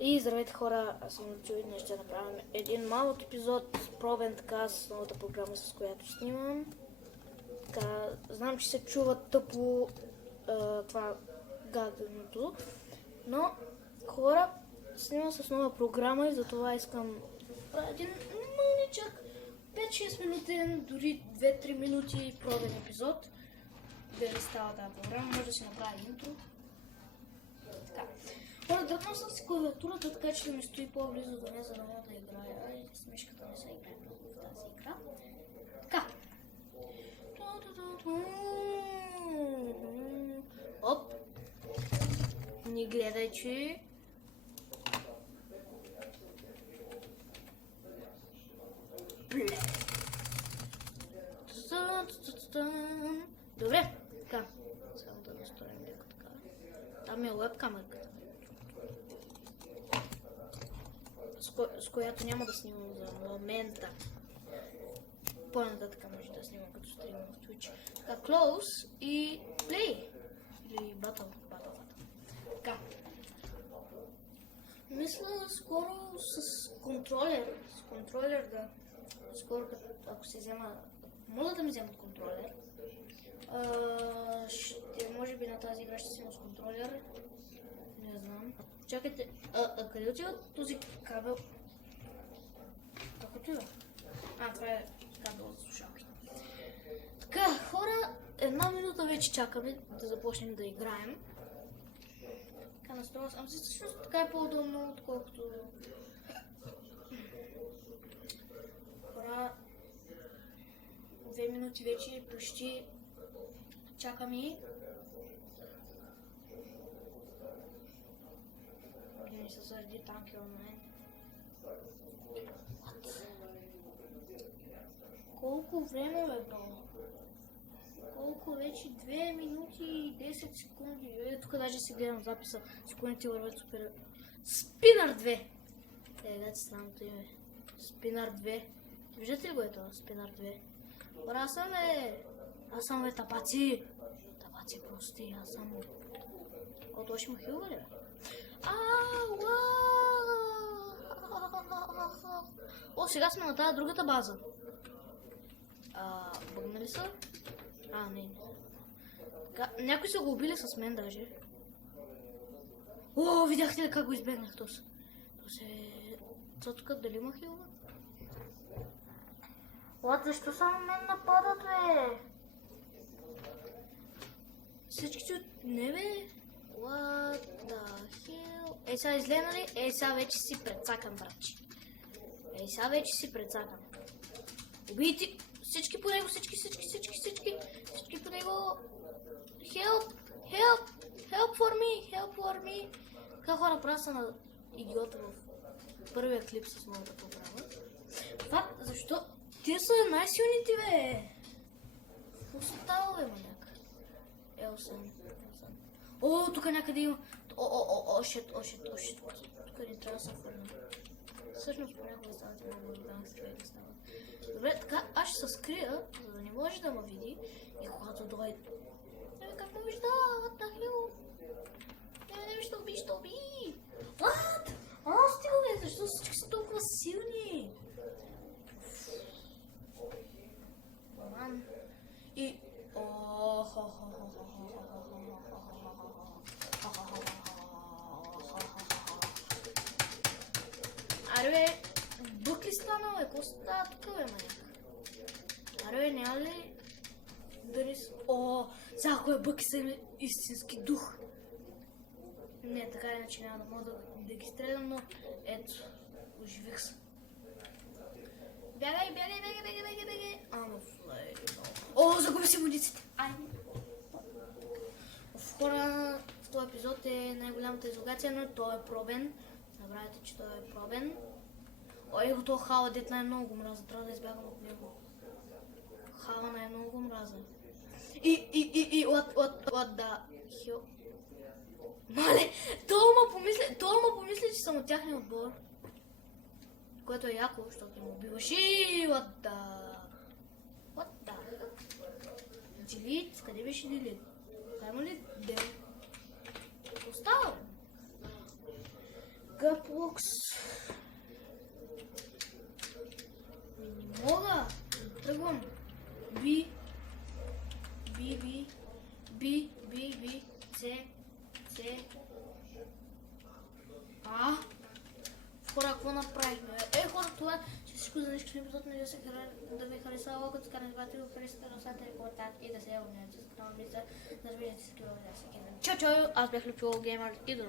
И здравейте хора, аз съм Лючо и днес ще направим един малък епизод, пробен така с новата програма, с която снимам. Така, знам, че се чува тъпо това гаденото, но хора, снимам с нова програма и затова искам един мъничък 5-6 минутен, дори 2-3 минути пробен епизод. Дали става тази програма, може да си направя интро. Така. Хора, дръпнал съм си клавиатурата, така че да ми стои по-близо до нея, за да мога да играя. С мишката не се играе много в тази игра. Така. Оп. Не гледай, че... Бле. Добре. Така. Само да настроим леко така. Там е уебкамерката, с която няма да снимам за момента. По-нататък може да снимам като стримам в Twitch. Така, close и play. Или battle. Така. Мисля скоро с контролер да... Скоро ако се взема... Мога да ми вземат контролер. Може би на тази игра ще си има с контролер. Не знам. Чакайте, къде отива този кабел? Как отива? Това е кабел за слушалки. Така, хора, 1 минута вече чакаме да започнем да играем. Така, настроя съм се, всъщност така е по-удобно, отколкото... Хора, 2 минути вече почти чакаме. Да ми се заради танки онлайн. Колко време бе, бро? Колко вече? 2 минути и 10 секунди. Тук даже си гледам записа. Секундите вървят супер. Спинър 2! Гледайте самото име. Спинър 2. Виждате ли го е това? Спинър 2. Бра, аз съм тапаци. Тапаци прости, аз съм... Колко ще му хилва ли бе? О, сега сме на тази другата база. Бъгнали са? Не. Някои са го убили с мен даже. О, видяхте ли как го избегнах? То тук дали има хилва? Защо само мен нападат, бе? Всички от... Не, бе. What the hell? Сега излена ли? Сега вече си прецакан, братче. Сега вече си прецакан. Убийте! Всички по него, всички по него. Help for me. Така хора, правя са на идиота в първия клип с новата програма. Защо? Те са най-силните, бе! Какво се става, бе, маняк? Елсън. О, тук някъде има... Шит. Тук не трябва да се хвърна. Всъщност понякога ставате много голям строй да става. Добре, така аз ще се скрия, за да не може да ме види. И когато дойде... как ме вижда? What the hell? Не, ще уби! What? Стига, бе, защо всички са толкова силни? Ман. И... Аре, бе, бък ли стана, бе? Какво става тук, бе, маняк? Аре, бе, няма ли да ни... Сега ако е бък и съм истински дух. Не, така иначе няма да мога да ги стрелям, но ето, оживих се. Бягай! Загуби си муниците! Хора, в този епизод е най-голямата изолация, но той е пробен. Забравяйте, че той е пробен. Его то хала, дет най-много го мраза. Трябва да избягам от него. Хала най-много го мраза. What the hell? Мале, той ма помисли, че съм от тяхния отбор. Което е яко, защото ме убиваш. What the... Delete? Къде беше delete? Има ли дел? Остава? Гаплокс. Не мога. Тръгвам. Би. С. Хора, какво направихме? Хора, това всичко за днешния епизод. Да ви хареса, ако така не забравяйте да харесате, да оставите коментар и да се абонирате с канала ми за да видите всички видеа всеки ден. Чао, чао! Аз бях Лючо Геймър и до